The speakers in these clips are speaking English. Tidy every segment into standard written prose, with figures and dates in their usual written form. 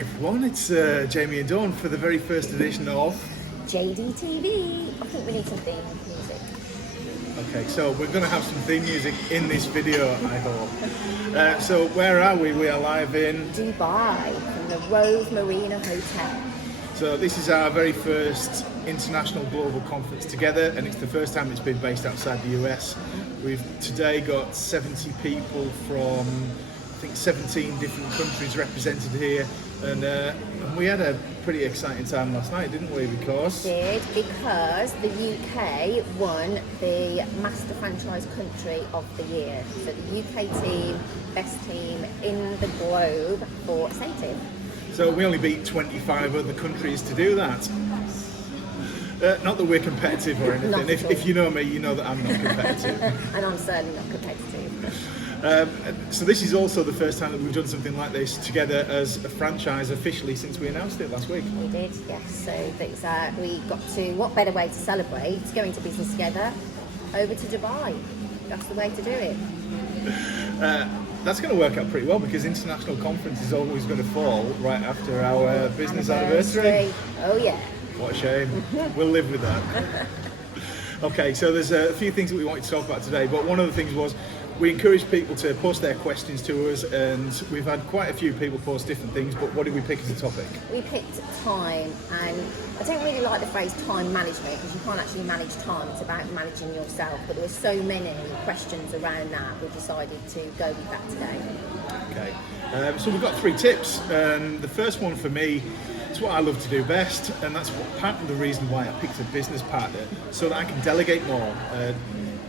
everyone, it's Jamie and Dawn for the very first edition of JDTV. I think we need some theme music. Okay, so we're going to have some theme music in this video, I hope. So where are we? We are live in Dubai from the Rove Marina Hotel. So this is our very first international global conference together, and it's the first time it's been based outside the US. We've today got 70 people from, I think, 17 different countries represented here, and we had a pretty exciting time last night, didn't we? Because the UK won the Master Franchise Country of the Year. So the UK team, best team in the globe for incentive. So we only beat 25 other countries to do that. Not that we're competitive or anything. If you know me, you know that I'm not competitive. And I'm certainly not competitive. So this is also the first time that we've done something like this together as a franchise officially since we announced it last week. We did, yes. So we got to, what better way to celebrate, going to business together, over to Dubai. That's the way to do it. That's going to work out pretty well because international conference is always going to fall right after our business anniversary. Oh yeah. What a shame. We'll live with that. Okay, so there's a few things that we wanted to talk about today, but one of the things was we encouraged people to post their questions to us, and we've had quite a few people post different things, but what did we pick as a topic? We picked time, and I don't really like the phrase time management because you can't actually manage time, it's about managing yourself, but there were so many questions around that we decided to go with that today. Okay, so we've got 3 tips, and the first one for me, it's what I love to do best, and that's part of the reason why I picked a business partner, so that I can delegate more.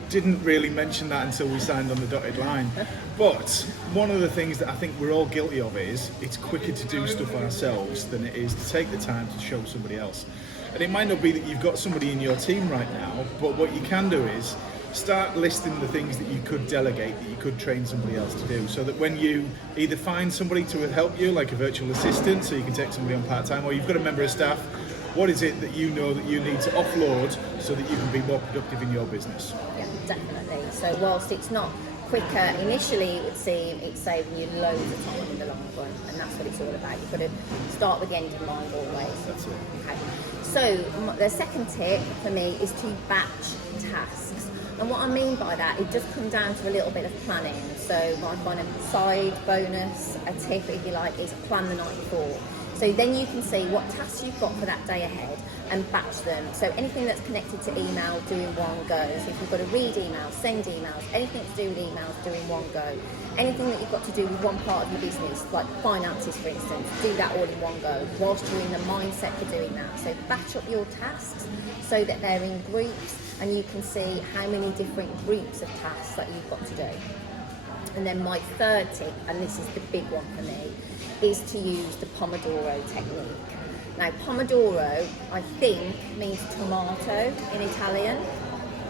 Didn't really mention that until we signed on the dotted line, but one of the things that I think we're all guilty of is it's quicker to do stuff ourselves than it is to take the time to show somebody else. And it might not be that you've got somebody in your team right now, but what you can do is start listing the things that you could delegate, that you could train somebody else to do, so that when you either find somebody to help you, like a virtual assistant, so you can take somebody on part-time, or you've got a member of staff, what is it that you know that you need to offload so that you can be more productive in your business? Yeah, definitely. So whilst it's not quicker initially, it would seem it's saving you loads of time in the long run, and that's what it's all about. You've got to start with the end in mind always. That's it. Okay. So the second tip for me is to batch tasks. And what I mean by that, it does come down to a little bit of planning. So my kind of side bonus, a tip if you like, is plan the night before. So then you can see what tasks you've got for that day ahead and batch them. So anything that's connected to email, do in one go. So if you've got to read emails, send emails, anything to do with emails, do in one go. Anything that you've got to do with one part of your business, like finances for instance, do that all in one go whilst you're in the mindset for doing that. So batch up your tasks so that they're in groups and you can see how many different groups of tasks that you've got to do. And then my third tip, and this is the big one for me, is to use the Pomodoro technique. Now, Pomodoro, I think, means tomato in Italian.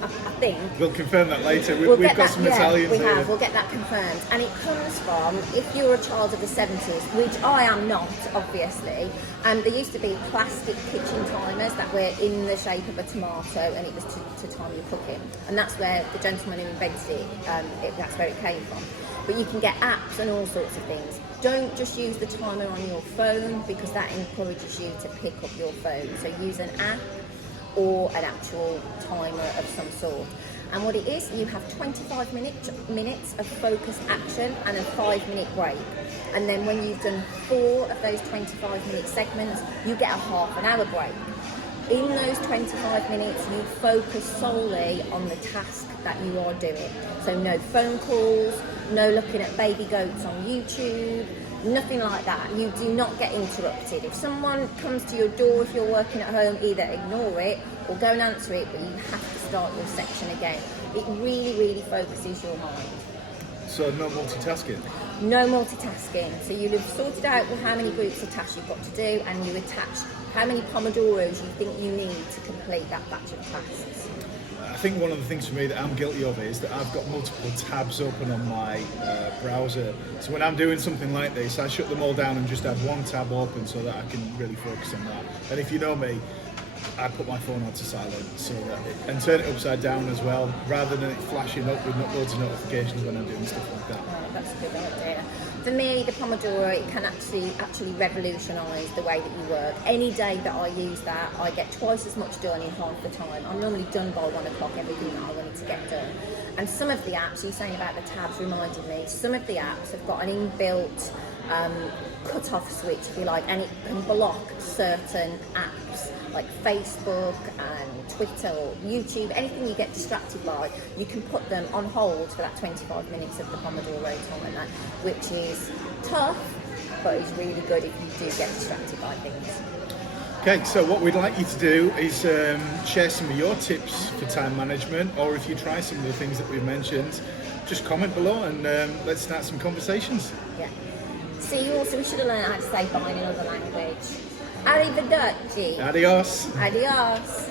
I think. We'll confirm that later. We've got some Italians here. We'll get that confirmed. And it comes from, if you're a child of the 70s, which I am not, obviously, there used to be plastic kitchen timers that were in the shape of a tomato, and it was to time your cooking. And that's where the gentleman who invented it, that's where it came from. But you can get apps and all sorts of things. Don't just use the timer on your phone because that encourages you to pick up your phone. So use an app or an actual timer of some sort. And what it is, you have 25 minutes of focused action and a 5-minute break. And then when you've done 4 of those 25-minute segments, you get a half an hour break. In those 25 minutes, you focus solely on the task that you are doing. So no phone calls, no looking at baby goats on YouTube, nothing like that. You do not get interrupted. If someone comes to your door, if you're working at home, either ignore it or go and answer it, but you have to start your section again. It really, really focuses your mind. So no multitasking? No multitasking. So you'll have sorted out how many groups of tasks you've got to do, and you attach how many Pomodoros you think you need to complete that batch of tasks. I think one of the things for me that I'm guilty of is that I've got multiple tabs open on my browser. So when I'm doing something like this, I shut them all down and just have one tab open so that I can really focus on that. And if you know me, I put my phone on to silent, so that and turn it upside down as well, rather than it flashing up with loads of notifications when I'm doing stuff like that. Oh, that's a good idea. For me, the Pomodoro, it can actually revolutionise the way that you work. Any day that I use that, I get twice as much done in half the time. I'm normally done by 1 o'clock, everything that I wanted to get done. And some of the apps, you saying about the tabs reminded me, some of the apps have got an inbuilt cut-off switch, if you like, and it can block certain apps like Facebook and Twitter or YouTube, anything you get distracted by, you can put them on hold for that 25 minutes of the Pomodoro timer, which is tough, but is really good if you do get distracted by things. Okay, so what we'd like you to do is share some of your tips for time management, or if you try some of the things that we've mentioned, just comment below and let's start some conversations. Yeah. See, you also should have learned how to say bye in another language. Arrivederci. Adios. Adios.